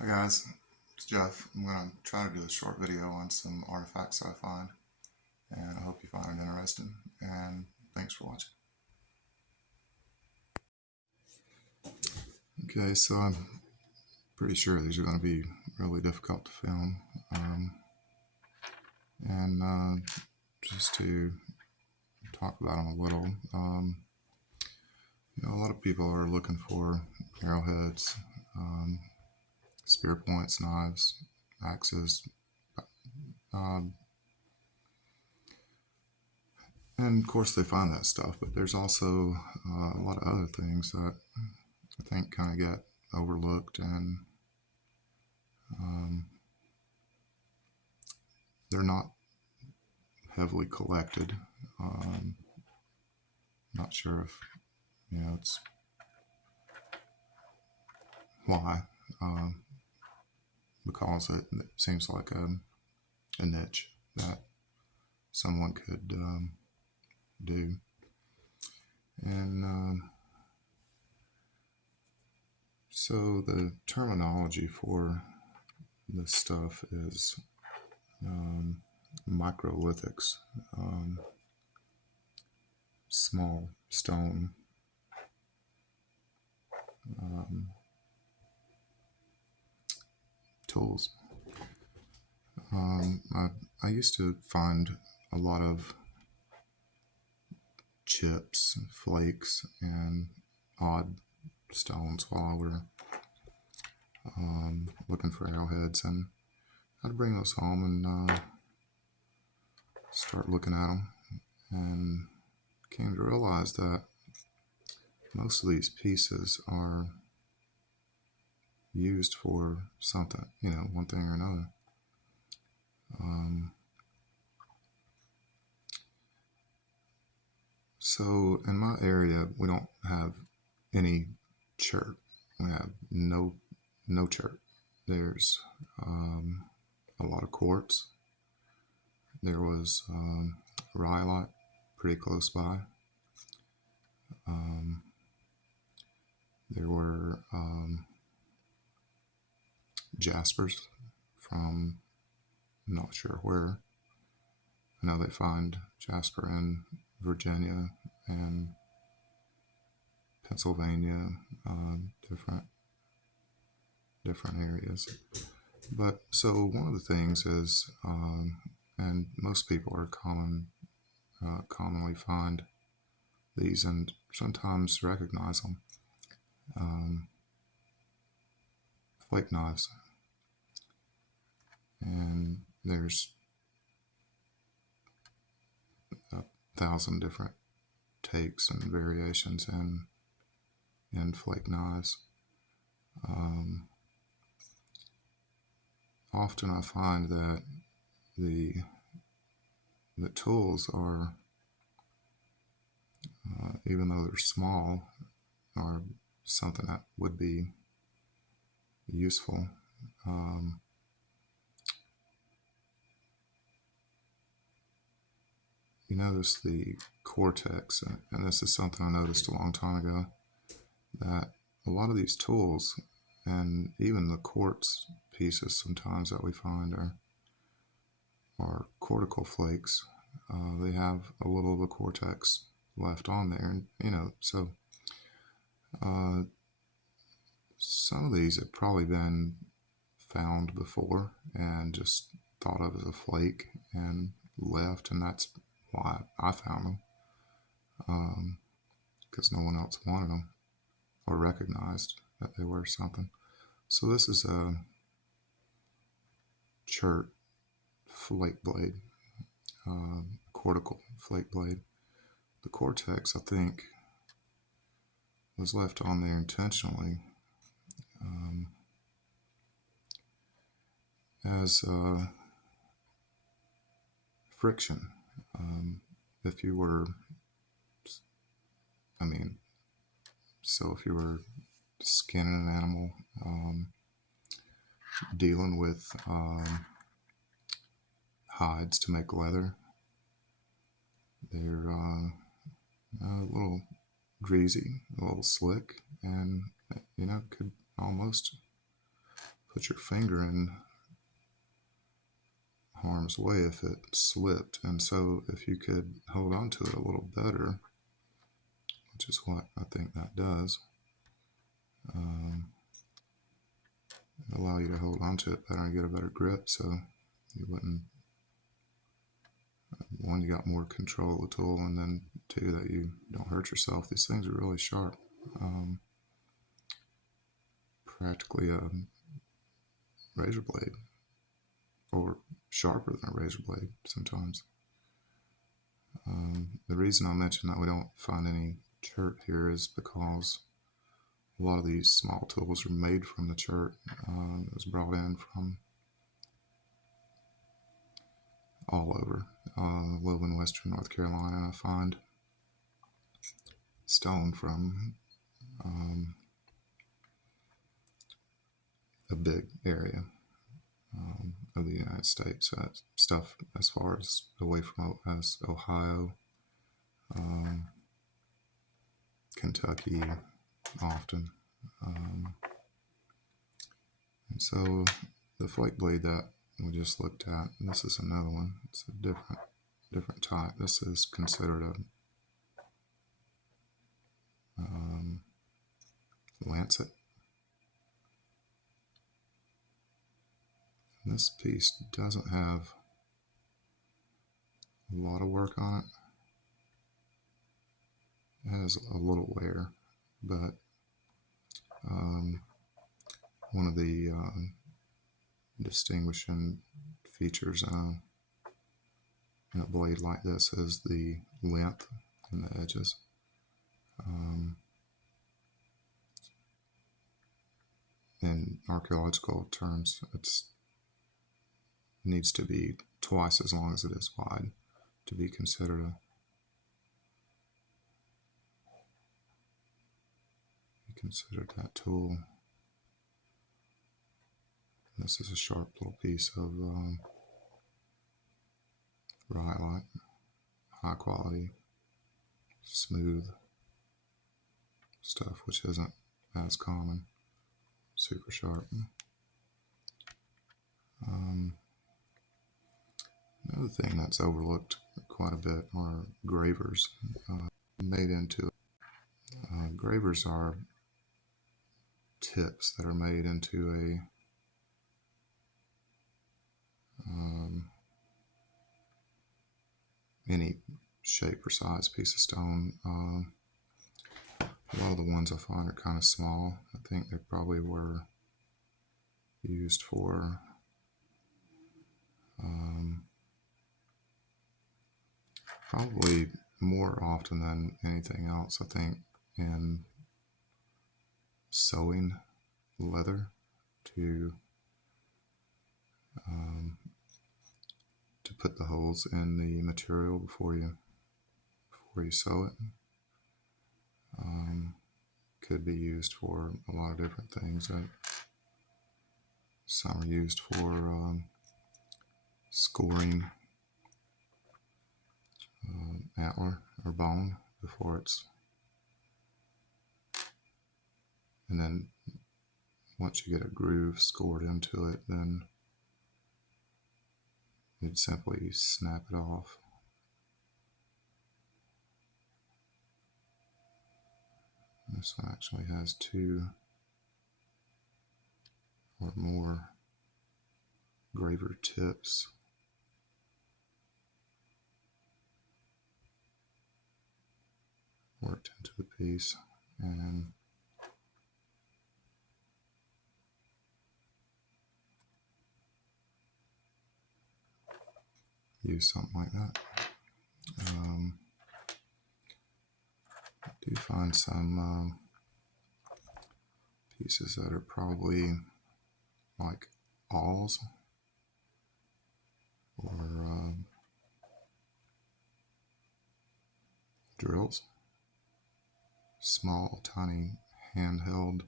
Hi guys, it's Jeff. I'm going to try to do a short video on some artifacts I find, and I hope you find it interesting, and thanks for watching. Okay, so I'm pretty sure these are going to be really difficult to film, and just to talk about them a little, a lot of people are looking for arrowheads, spear points, knives, axes, um, and of course they find that stuff, but there's also a lot of other things that I think kind of get overlooked, and they're not heavily collected. Not sure if it's why, because it seems like a niche that someone could do, and so the terminology for this stuff is microlithics, small stone tools. I used to find a lot of chips, flakes, and odd stones while we were looking for arrowheads, and I'd bring those home and start looking at them, and came to realize that most of these pieces are used for something, one thing or another. So in my area, we don't have any chert. We have no chert. There's a lot of quartz. There was rhyolite pretty close by. There were jaspers from not sure where. I know they find jasper in Virginia and Pennsylvania, different areas. But so one of the things is, and most people are commonly find these and sometimes recognize them. Flake knives, and there's 1,000 different takes and variations in flake knives. Often I find that the tools are, even though they're small, are something that would be useful. You notice the cortex, and this is something I noticed a long time ago, that a lot of these tools, and even the quartz pieces sometimes that we find are cortical flakes. They have a little of the cortex left on there, and so some of these have probably been found before and just thought of as a flake and left, and that's why I found them, because no one else wanted them or recognized that they were something. So this is a chert flake blade, cortical flake blade. The cortex, I think, was left on there intentionally as friction. If you were, so if you were skinning an animal, dealing with hides to make leather, they're a little greasy, a little slick, and could almost put your finger in harm's way if it slipped. And so if you could hold on to it a little better, which is what I think that does, allow you to hold on to it better and get a better grip, so you wouldn't, one, you got more control of the tool, and then two, that you don't hurt yourself. These things are really sharp, practically a razor blade, or sharper than a razor blade sometimes. The reason I mentioned that we don't find any chert here is because a lot of these small tools are made from the chert. It was brought in from all over. I live in western North Carolina, and I find stone from a big area of the United States. Stuff as far as away from as Ohio, Kentucky, often. And so the flake blade that we just looked at, this is another one. It's a different type. This is considered a lancet. And this piece doesn't have a lot of work on it. It has a little wear, but one of the distinguishing features in a blade like this is the length in the edges. In archaeological terms, it needs to be twice as long as it is wide to be considered that tool. This is a sharp little piece of rhyolite, high quality, smooth stuff, which isn't as common. Super sharp. Another thing that's overlooked quite a bit are gravers. Gravers are tips that are made into any shape or size piece of stone. A lot of the ones I find are kind of small. I think they probably were used for probably more often than anything else, I think, in sewing leather to put the holes in the material before you sew it. Could be used for a lot of different things. Some are used for scoring antler or bone before it's, and then once you get a groove scored into it, then you'd simply snap it off. This one actually has 2 or more graver tips. Worked into the piece, and use something like that. I do find some pieces that are probably like awls or drills, small, tiny, handheld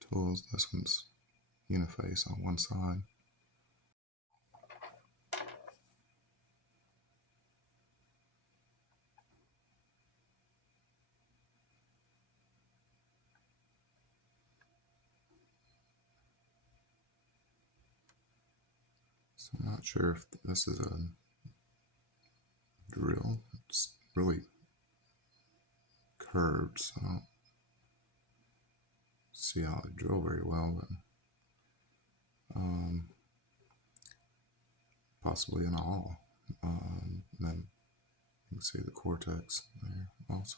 tools. This one's uniface on one side. So I'm not sure if this is a drill. It's really curved, so I don't see how to drill very well, but possibly an awl. Then you can see the cortex there also.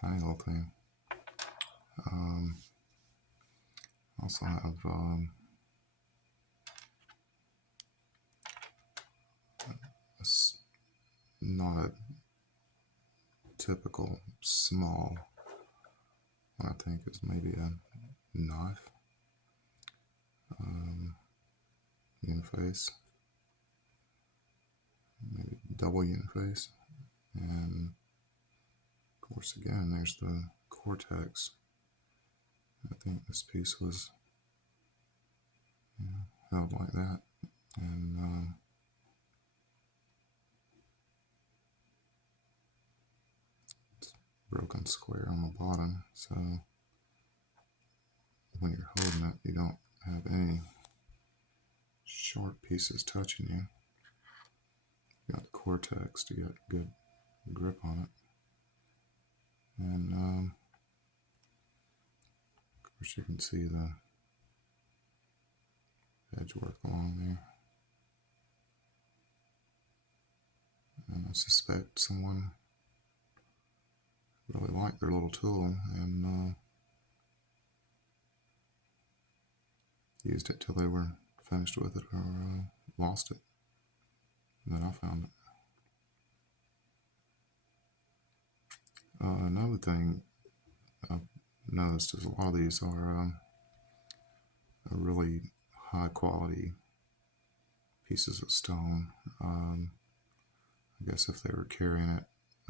Tiny little thing. Also have not a typical small one. I think is maybe a knife uniface, maybe double uniface, and of course again there's the cortex. I think this piece was held like that, and it's broken square on the bottom, so when you're holding it you don't have any sharp pieces touching you. You got the cortex to get good grip on it, and of course you can see the edge work along there. And I suspect someone really liked their little tool and used it till they were finished with it or lost it. And then I found it. Another thing I've noticed is a lot of these are really high quality pieces of stone. I guess if they were carrying it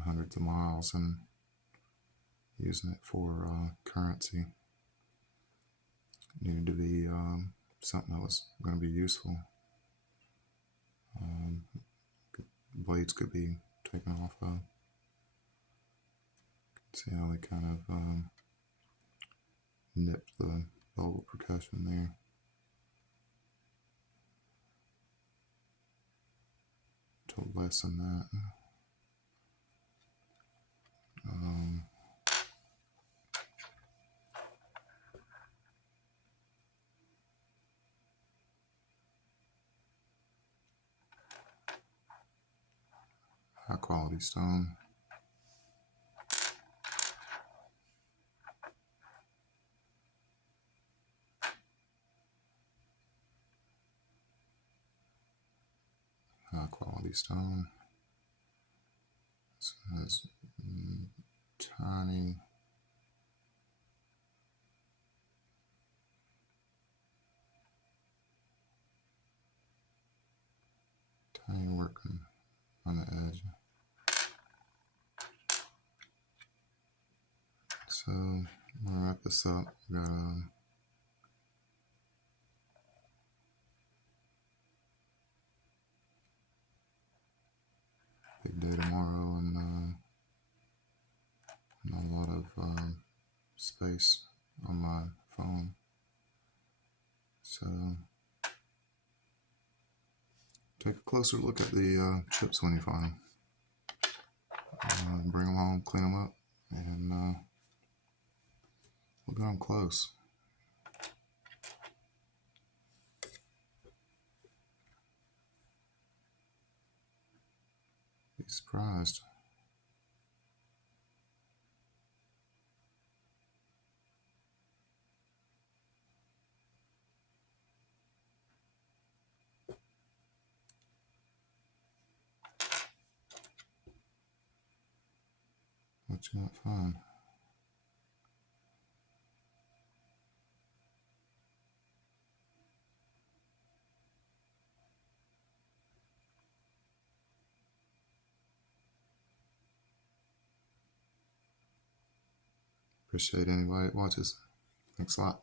hundreds of miles and using it for currency, it needed to be something that was going to be useful. Blades could be taken off of. See how they kind of nipped the vocal percussion there. To lessen that. High quality stone. High quality stone. This has tiny working on the edge. So I'm gonna wrap this up. We got big day tomorrow and not a lot of space on my phone. So take a closer look at the chips when you find them. Bring them home, clean them up, and we'll get them close. Be surprised. What you might find. Appreciate anybody that watches. Thanks a lot.